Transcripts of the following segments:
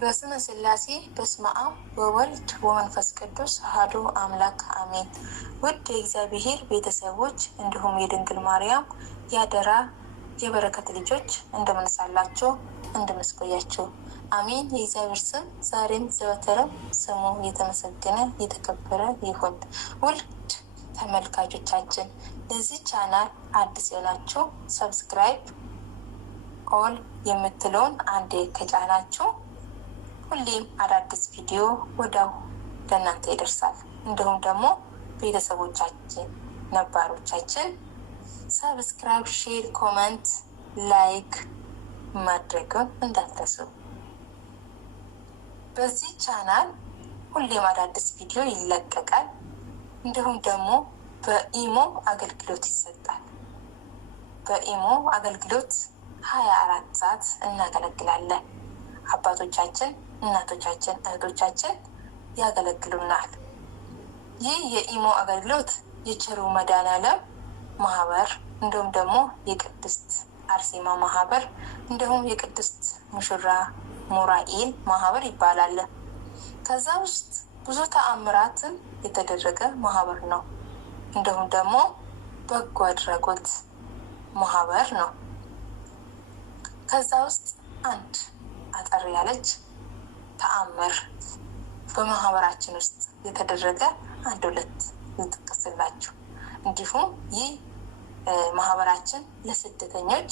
በስመ ሥላሴ በስመ አብ ወወልድ ወመንፈስ ቅዱስ አሐዱ አምላክ አሜን። ውድ የእግዚአብሔር ቤተሰቦች እንዲሁም የድንግል ማርያም ያደራ የበረከት ልጆች እንደምንሳላችሁ እንደምስቆያችሁ አሜን። የእግዚአብሔር ስም ዛሬም ዘወትርም ስሙ የተመሰገነ የተከበረ ይሁን። ውድ ተመልካቾቻችን ለዚህ ቻናል አዲስ የሆናችሁ ሰብስክራይብ ኦል የምትለውን አንዴ ከጫናችሁ ሁሌም አዳዲስ ቪዲዮ ወዳው ለእናንተ ይደርሳል። እንዲሁም ደግሞ ቤተሰቦቻችን ነባሮቻችን ሰብስክራይብ፣ ሼር፣ ኮመንት፣ ላይክ ማድረግን እንዳትረሱ። በዚህ ቻናል ሁሌም አዳዲስ ቪዲዮ ይለቀቃል። እንዲሁም ደግሞ በኢሞ አገልግሎት ይሰጣል። በኢሞ አገልግሎት 24 ሰዓት እናገለግላለን። አባቶቻችን፣ እናቶቻችን፣ እህቶቻችን ያገለግሉናል። ይህ የኢሞ አገልግሎት የቸሩ መድኃኔዓለም ማህበር እንዲሁም ደግሞ የቅድስት አርሴማ ማህበር እንዲሁም የቅድስት ሙሽራ ሙራኤል ማህበር ይባላል። ከዛ ውስጥ ብዙ ተአምራትን የተደረገ ማህበር ነው። እንዲሁም ደግሞ በጎ አድራጎት ማህበር ነው። ከዛ ውስጥ አንድ አጠር ያለች ተአምር በማህበራችን ውስጥ የተደረገ አንድ ሁለት ልጥቀስላችሁ። እንዲሁም ይህ ማህበራችን ለስደተኞች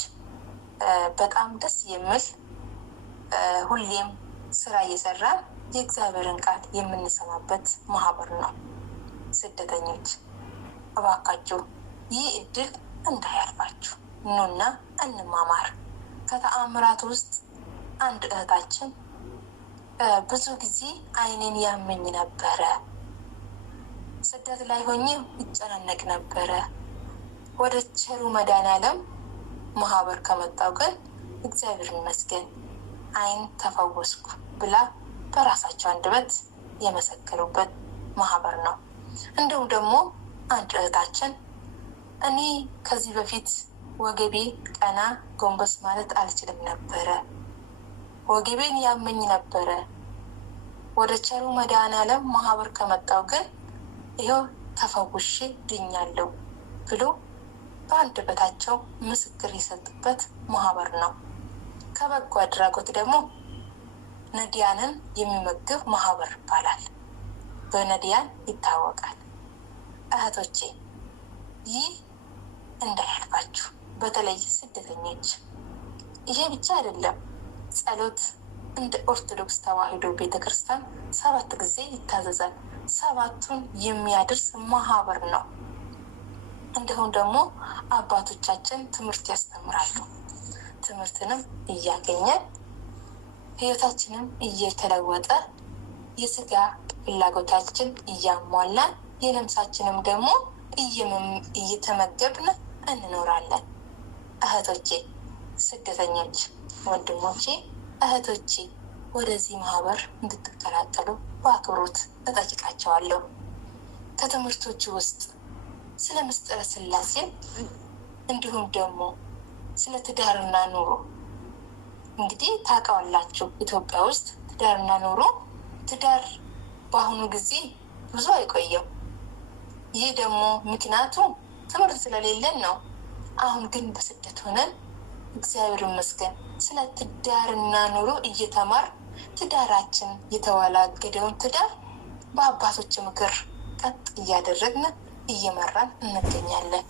በጣም ደስ የሚል ሁሌም ስራ እየሰራን የእግዚአብሔርን ቃል የምንሰማበት ማህበር ነው። ስደተኞች እባካችሁ ይህ እድል እንዳያልፋችሁ ኑና እንማማር። ከተአምራት ውስጥ አንድ እህታችን ብዙ ጊዜ ዓይኔን ያመኝ ነበረ፣ ስደት ላይ ሆኜ ይጨናነቅ ነበረ፣ ወደ ቸሩ መድኃኔዓለም ማህበር ከመጣው ግን እግዚአብሔር ይመስገን ዓይን ተፈወስኩ ብላ በራሳቸው አንደበት የመሰከሩበት ማህበር ነው። እንዲሁም ደግሞ አንድ እህታችን እኔ ከዚህ በፊት ወገቤ ቀና ጎንበስ ማለት አልችልም ነበረ፣ ወገቤን ያመኝ ነበረ፣ ወደ ቸሩ መድኃኔዓለም ማህበር ከመጣው ግን ይኸው ተፈውሼ ድኛለሁ ብሎ በአንደበታቸው ምስክር የሰጡበት ማህበር ነው። ከበጎ አድራጎት ደግሞ ነዳያንን የሚመግብ ማህበር ይባላል። በነዳያን ይታወቃል። እህቶቼ ይህ እንዳያልፋችሁ፣ በተለይ ስደተኞች። ይሄ ብቻ አይደለም፣ ጸሎት እንደ ኦርቶዶክስ ተዋሕዶ ቤተክርስቲያን 7 ጊዜ ይታዘዛል። 7ቱን የሚያደርስ ማህበር ነው። እንዲሁም ደግሞ አባቶቻችን ትምህርት ያስተምራሉ። ትምህርትንም እያገኘን ህይወታችንም እየተለወጠ የስጋ ፍላጎታችን እያሟላን የነፍሳችንም ደግሞ እየተመገብን እንኖራለን። እህቶቼ ስደተኞች፣ ወንድሞቼ፣ እህቶቼ ወደዚህ ማህበር እንድትቀላቀሉ በአክብሮት እጠይቃቸዋለሁ። ከትምህርቶቹ ውስጥ ስለ ምስጢረ ሥላሴ እንዲሁም ደግሞ ስለ ትዳርና ኑሮ እንግዲህ ታውቃላችሁ። ኢትዮጵያ ውስጥ ትዳርና ኑሮ ትዳር በአሁኑ ጊዜ ብዙ አይቆየም። ይህ ደግሞ ምክንያቱ ትምህርት ስለሌለን ነው። አሁን ግን በስደት ሆነን እግዚአብሔር ይመስገን ስለ ትዳርና ኑሮ እየተማር ትዳራችን የተወላገደውን ትዳር በአባቶች ምክር ቀጥ እያደረግን እየመራን እንገኛለን።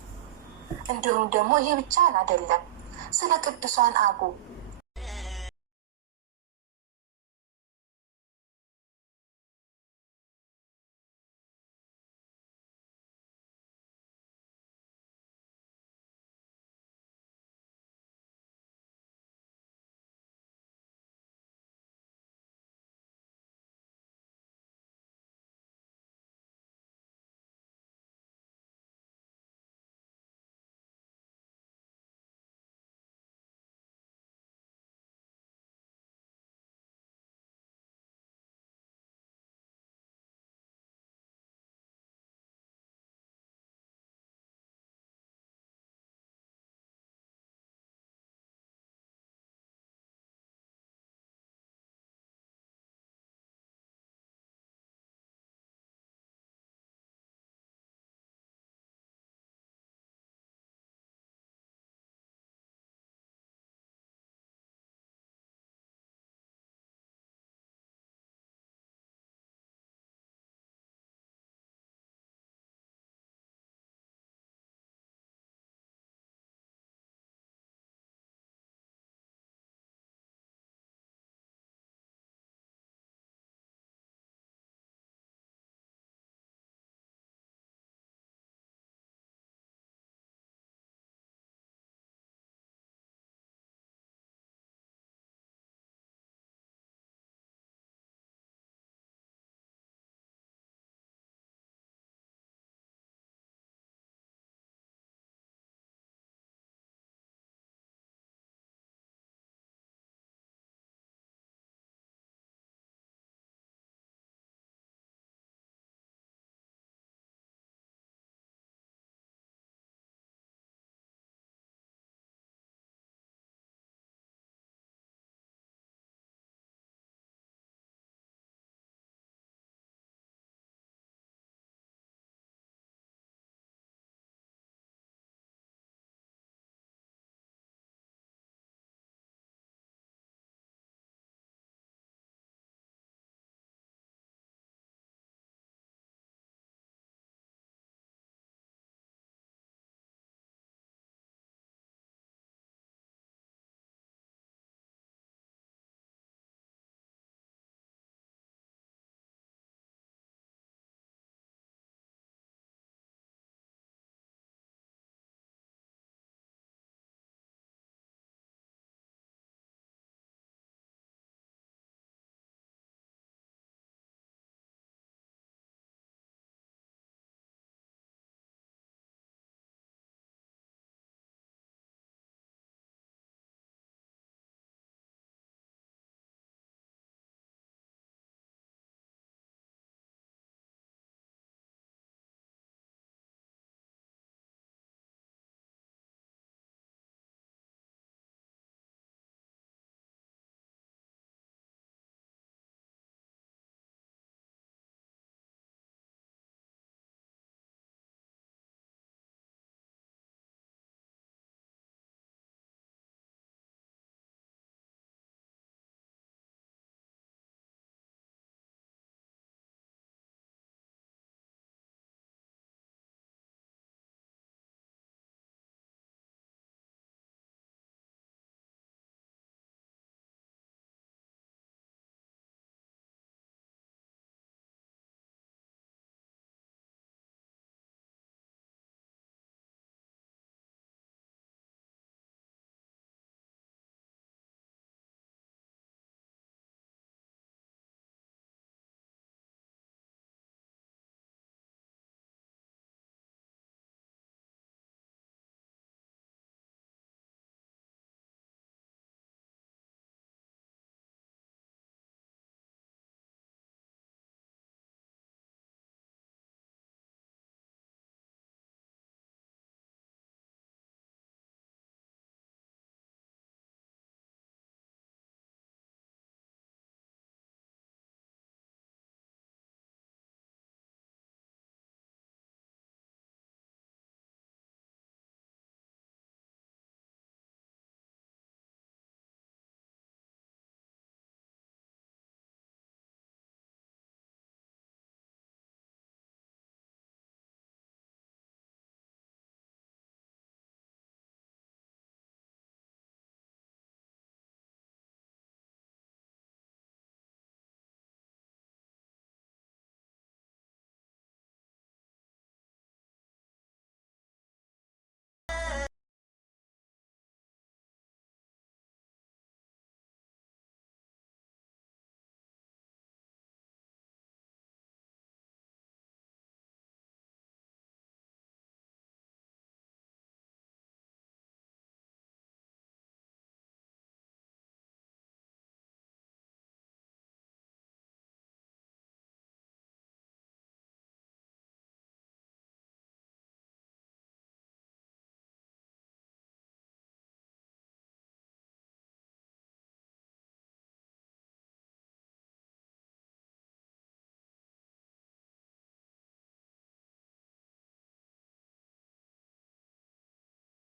እንዲሁም ደግሞ ይህ ብቻ አይደለም። ስለ ቅዱሳን አቡ